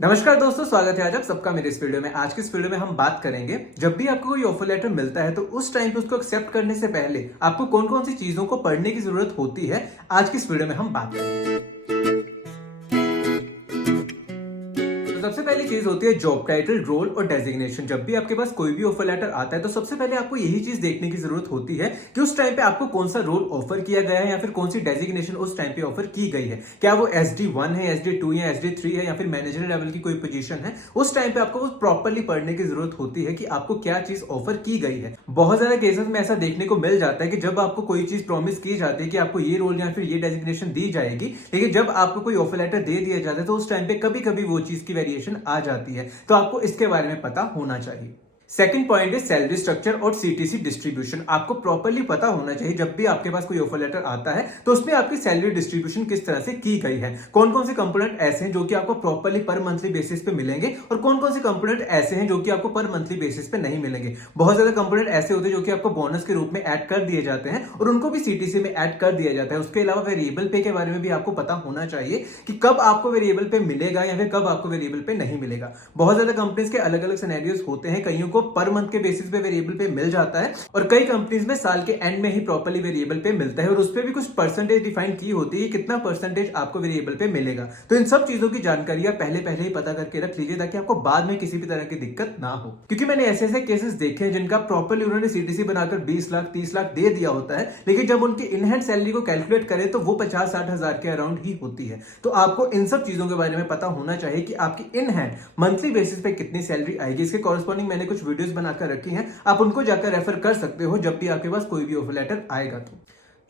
नमस्कार दोस्तों, स्वागत है आज आप सबका मेरे इस वीडियो में। आज की इस वीडियो में हम बात करेंगे जब भी आपको कोई ऑफर लेटर मिलता है तो उस टाइम पे उसको एक्सेप्ट करने से पहले आपको कौन कौन सी चीजों को पढ़ने की जरूरत होती है। आज की इस वीडियो में हम बात करेंगे। सबसे पहली चीज होती है जॉब टाइटल, रोल और डेजिग्नेशन। जब भी आपके पास कोई भी ऑफर लेटर आता है तो सबसे पहले आपको यही चीज देखने की जरूरत होती है कि उस टाइम पे आपको कौन सा रोल ऑफर किया गया है या फिर कौन सी डेजिग्नेशन उस टाइम पे ऑफर की गई है। क्या वो SD1 है, SD2 या SD3 है या फिर मैनेजर लेवल की कोई पोजीशन है। उस टाइम पे आपको वो प्रॉपरली पढ़ने की जरूरत होती है कि आपको क्या चीज ऑफर की गई है। बहुत ज्यादा केसेस में ऐसा देखने को मिल जाता है कि जब आपको कोई चीज प्रॉमिस की जाती है कि आपको ये रोल या फिर ये डेजिग्नेशन दी जाएगी, लेकिन जब आपको कोई ऑफर लेटर दे दिया जाता है तो उस टाइम पे कभी कभी वो चीज की वेरिएशन आ जाती है। तो आपको इसके बारे में पता होना चाहिए। सेकंड पॉइंट है सैलरी स्ट्रक्चर और CTC डिस्ट्रीब्यूशन। आपको प्रॉपर्ली पता होना चाहिए जब भी आपके पास कोई ऑफर लेटर आता है तो उसमें आपकी सैलरी डिस्ट्रीब्यूशन किस तरह से की गई है। कौन कौन से कंपोनेंट ऐसे हैं जो कि आपको प्रॉपर्ली पर मंथली बेसिस पे मिलेंगे और कौन कौन से कंपोनेंट ऐसे हैं जो कि आपको पर मंथली बेसिस पे नहीं मिलेंगे। बहुत ज्यादा कंपोनेंट ऐसे होते हैं जो कि आपको बोनस के रूप में ऐड कर दिए जाते हैं और उनको भी CTC में ऐड कर दिया जाता है। उसके अलावा वेरिएबल पे के बारे में भी आपको पता होना चाहिए कि कब आपको वेरिएबल पे मिलेगा या फिर कब आपको वेरिएबल पे नहीं मिलेगा। बहुत ज्यादा कंपनीज के अलग अलग सिनेरियोस होते हैं, कईयों को पर मंथ के बेसिस पे वेरिएबल पे मिल जाता है और कई कंपनीज में साल के एंड में ही प्रॉपर्ली वेरिएबल पे मिलता है और उस पे भी कुछ परसेंटेज डिफाइन की होती है, कितना परसेंटेज आपको वेरिएबल पे मिलेगा। तो इन सब चीजों की जानकारी आप पहले ही पता करके रख लीजिए ताकि आपको बाद में किसी भी तरह की दिक्कत ना हो। क्योंकि मैंने ऐसे ऐसे केसेस देखे हैं जिनका प्रॉपर्ली उन्होंने CTC बनाकर 20 लाख 30 लाख दे दिया होता है, लेकिन जब उनकी इन हैंड सैलरी को कैलकुलेट करें तो वो 50-60 हजार के अराउंड ही होती है। तो आपको इन सब चीजों के बारे में पता होना चाहिए कि आपकी इन हैंड मंथली बेसिस पे कितनी सैलरी आएगी। इसके कॉरेस्पॉन्डिंग मैंने कुछ वीडियोस बनाकर रखी हैं, आप उनको जाकर रेफर कर सकते हो जब भी आपके पास कोई भी ऑफर लेटर आएगा तो।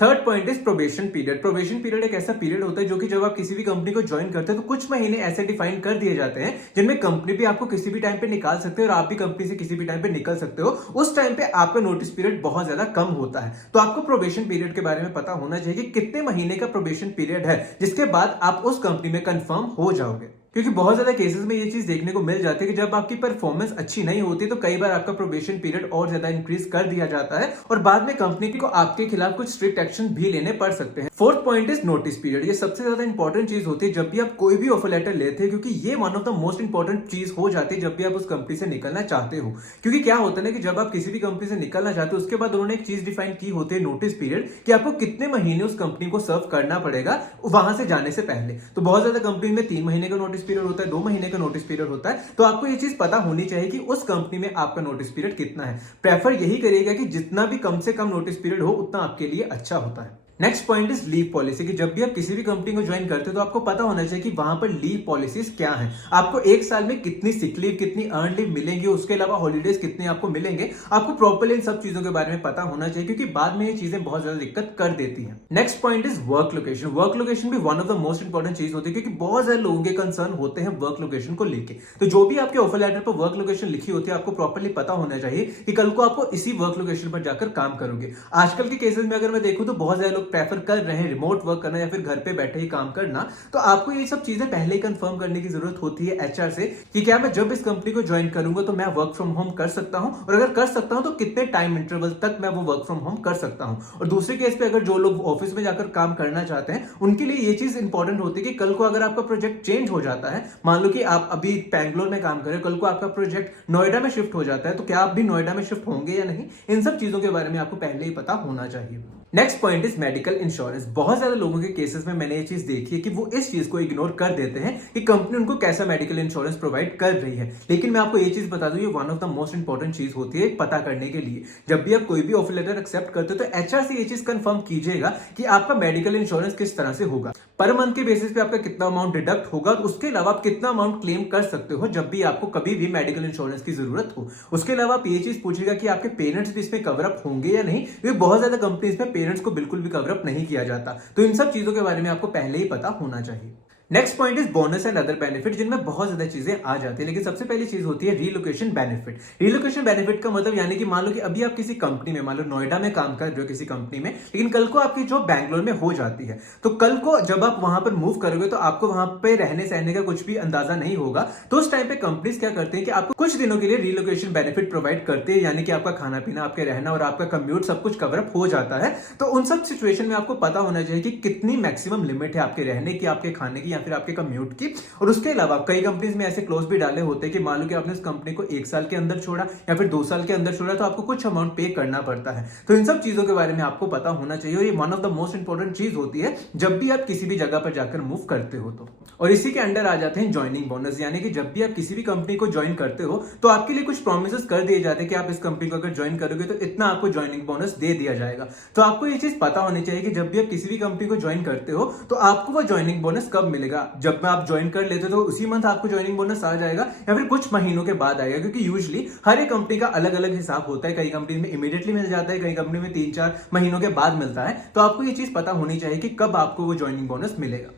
Third point is probation period. Probation period एक ऐसा पीरियड होता है जो कि जब आप किसी भी कंपनी को ज्वाइन करते हैं तो कुछ महीने ऐसे डिफाइन कर दिए जाते हैं जिनमें कंपनी भी आपको किसी भी टाइम पे निकाल सकते हो और आप भी कंपनी से किसी भी टाइम पे निकल सकते हो। उस टाइम पे आपका नोटिस पीरियड बहुत ज्यादा कम होता है। तो आपको प्रोबेशन पीरियड के बारे में पता होना चाहिए कि कितने महीने का प्रोबेशन पीरियड है जिसके बाद आप उस कंपनी में कंफर्म हो जाओगे। क्योंकि बहुत ज्यादा केसेस में ये चीज देखने को मिल जाती है कि जब आपकी परफॉर्मेंस अच्छी नहीं होती तो कई बार आपका प्रोबेशन पीरियड और ज्यादा इंक्रीज कर दिया जाता है और बाद में कंपनी को आपके खिलाफ कुछ स्ट्रिक्ट एक्शन भी लेने पड़ सकते हैं। Fourth point is notice period. ये सबसे ज्यादा इंपॉर्टेंट चीज होती है जब भी आप कोई भी ऑफर लेटर लेते हैं, क्योंकि ये one of the most important चीज हो जाती है जब भी आप उस कंपनी से निकलना चाहते हो। क्योंकि क्या होता है ना कि जब आप किसी भी कंपनी से निकलना चाहते हो उसके बाद उन्होंने एक चीज डिफाइन की होती है नोटिस पीरियड, कि आपको कितने महीने उस कंपनी को सर्व करना पड़ेगा वहां से जाने से पहले। तो बहुत ज्यादा कंपनी में 3 महीने का नोटिस पीरियड होता है, 2 महीने का नोटिस पीरियड होता है। तो आपको ये चीज पता होनी चाहिए कि उस कंपनी में आपका नोटिस पीरियड कितना है। प्रेफर यही करिएगा कि जितना भी कम से कम नोटिस पीरियड हो उतना आपके लिए अच्छा होता है। Next point is leave policy, कि जब भी आप किसी भी कंपनी को ज्वाइन करते हो तो आपको पता होना चाहिए कि वहां पर लीव पॉलिसीज क्या हैं। आपको एक साल में कितनी सिक लीव, कितनी अर्न लीव मिलेंगी, उसके अलावा हॉलीडेज कितने आपको मिलेंगे। आपको प्रॉपर्ली इन सब चीजों के बारे में पता होना चाहिए क्योंकि बाद में ये चीजें बहुत ज्यादा दिक्कत कर देती हैं। Next point is work location. Work location भी one of the most important चीज होती है क्योंकि बहुत ज्यादा लोगों के कंसर्न होते हैं वर्क लोकेशन को लेकर। तो जो भी आपके ऑफर लेटर पर वर्क लोकेशन लिखी होती है आपको प्रॉपर्ली पता होना चाहिए कि कल को आपको इसी वर्क लोकेशन पर जाकर काम करोगे। आजकल के केसेस में अगर मैं देखूं तो बहुत ज्यादा लोग प्रेफर कर रहे हैं रिमोट वर्क करना या फिर घर पे बैठे ही काम करना। तो आपको ये सब चीजें पहले ही कंफर्म करने की जरूरत होती है HR से कि क्या मैं जब इस कंपनी को ज्वाइन करूंगा तो मैं वर्क फ्रॉम होम कर सकता हूं, और अगर कर सकता हूं तो कितने टाइम इंटरवल तक मैं वो वर्क फ्रॉम होम कर सकता हूं। और दूसरे केस पे अगर जो लोग ऑफिस में जाकर काम करना चाहते हैं उनके लिए ये चीज इंपॉर्टेंट होती है कि कल को अगर आपका प्रोजेक्ट चेंज हो जाता है, मान लो कि आप अभी बैंगलोर में काम कर रहे हो, कल को आपका प्रोजेक्ट नोएडा में शिफ्ट हो जाता है, तो क्या आप भी नोएडा में शिफ्ट होंगे या नहीं। इन सब चीजों के बारे में आपको पहले ही पता होना चाहिए। Next point is medical insurance. बहुत ज्यादा लोगों के केसेस में मैंने ये चीज देखी है कि वो इस चीज को इग्नोर कर देते हैं कि कंपनी उनको कैसा मेडिकल इंश्योरेंस प्रोवाइड कर रही है। लेकिन मैं आपको ये चीज बता दूं, ये one of the most important चीज होती है पता करने के लिए। जब भी आप कोई भी ऑफर लेटर एक्सेप्ट करते हो तो HR से ये चीज कंफर्म कीजिएगा कि आपका मेडिकल इंश्योरेंस किस तरह से होगा, पर मंथ के बेसिस पे आपका कितना अमाउंट डिडक्ट होगा, उसके अलावा आप कितना अमाउंट क्लेम कर सकते हो जब भी आपको कभी भी मेडिकल इंश्योरेंस की जरूरत हो। उसके अलावा आप ये चीज पूछेगा कि आपके पेरेंट्स भी इसमें कवर अप होंगे या नहीं, क्योंकि बहुत ज्यादा कंपनीज में पेरेंट्स को बिल्कुल भी कवर अप नहीं किया जाता। तो इन सब चीजों के बारे में आपको पहले ही पता होना चाहिए। Next point is bonus and other benefit, जिनमें बहुत ज्यादा चीजें आ जाती है। लेकिन सबसे पहली चीज होती है रीलोकेशन बेनिफिट। रीलोकेशन बेनिफिट का मतलब यानी कि मान लो कि अभी आप किसी कंपनी में, मान लो नोएडा में काम कर रहे हो किसी कंपनी में, लेकिन कल को आपकी जॉब बैंगलोर में हो जाती है। तो कल को जब आप वहां पर मूव करोगे तो आपको वहां पे रहने सहने का कुछ भी अंदाजा नहीं होगा। तो उस टाइम पे कंपनीज क्या करते हैं कि आपको कुछ दिनों के लिए रीलोकेशन बेनिफिट प्रोवाइड करते हैं, यानी कि आपका खाना पीना, आपके रहना और आपका कम्यूट सब कुछ कवर अप हो जाता है। तो उन सब सिचुएशन में आपको पता होना चाहिए कि कितनी मैक्सिमम लिमिट है आपके रहने की, आपके खाने की या फिर आपके कम्यूट की। और उसके अलावा कई कंपनीज में ऐसे क्लोज भी डाले होते हैं कि मान लो कि आपने इस कंपनी को 1 साल के अंदर छोड़ा या फिर 2 साल के अंदर छोड़ा तो आपको कुछ अमाउंट पे करना पड़ता है। तो इन सब चीजों के बारे में आपको पता होना चाहिए और ये one of the most important चीज होती है जब भी आप किसी भी जगह पर जाकर मूव करते हो तो। और इसी के अंडर आ जाते हैं ज्वाइनिंग बोनस, यानी कि जब भी आप किसी भी कंपनी को ज्वाइन करते हो तो आपके लिए कुछ प्रोमिस कर दिए जाते हैं कि आप इस कंपनी को अगर ज्वाइन करोगे तो इतना आपको ज्वाइनिंग बोनस दे दिया जाएगा। तो आपको ये चीज पता होनी चाहिए कि जब भी आप किसी भी कंपनी को ज्वाइन करते हो तो आपको वो ज्वाइनिंग बोनस कब मिलेगा। जब में आप ज्वाइन कर लेते हो तो उसी मंथ आपको ज्वाइनिंग बोनस आ जाएगा या फिर कुछ महीनों के बाद आएगा, क्योंकि यूजुअली हर एक कंपनी का अलग अलग हिसाब होता है। कई कंपनी में इमीडिएटली मिल जाता है, कई कंपनी में 3-4 महीनों के बाद मिलता है। तो आपको ये चीज पता होनी चाहिए कि कब आपको वो ज्वाइनिंग बोनस मिलेगा।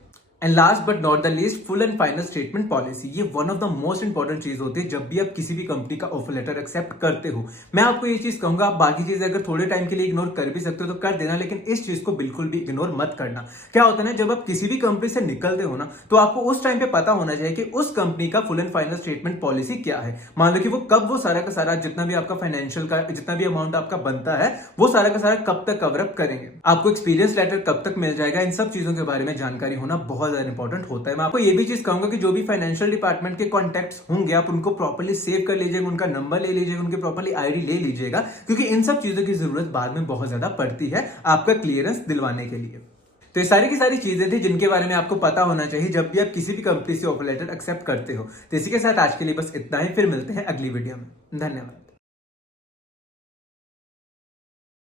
And last but not the least, full and final statement policy. ये one of the most important चीज होती है जब भी आप किसी भी कंपनी का ऑफर लेटर एक्सेप्ट करते हो। मैं आपको ये चीज कहूंगा, आप बाकी चीजें अगर थोड़े टाइम के लिए इग्नोर कर भी सकते हो तो कर देना, लेकिन इस चीज को बिल्कुल भी इग्नोर मत करना। क्या होता है ना, जब आप किसी भी कंपनी से निकलते हो ना तो आपको उस टाइम पे पता होना चाहिए कि उस कंपनी का full and final statement policy क्या है। मान लो कि वो कब वो सारा का सारा जितना भी आपका फाइनेंशियल का जितना भी अमाउंट आपका बनता है वो सारा का सारा कब तक कवर अप करेंगे, आपको एक्सपीरियंस लेटर कब तक मिल जाएगा। इन सब चीजों के बारे में जानकारी होना बहुत ज्यादा इंपॉर्टेंट होता है। मैं आपको ये भी चीज कहूंगा कि जो भी फाइनेंशियल डिपार्टमेंट के कॉन्टैक्ट्स होंगे आप उनको प्रॉपर्ली सेव कर लीजिएगा, उनका नंबर ले लीजिएगा, उनकी प्रॉपर्ली आईडी ले लीजिएगा, क्योंकि इन सब चीजों की जरूरत बाद में बहुत ज्यादा पड़ती है आपका क्लियरेंस दिलवाने के लिए। तो ये सारी की सारी चीजें थी जिनके बारे में आपको पता होना चाहिए जब भी आप किसी भी कंपनी से ऑफर लेटर एक्सेप्ट करते हो। तो इसी के साथ आज के लिए बस इतना ही, फिर मिलते हैं अगली वीडियो में। धन्यवाद।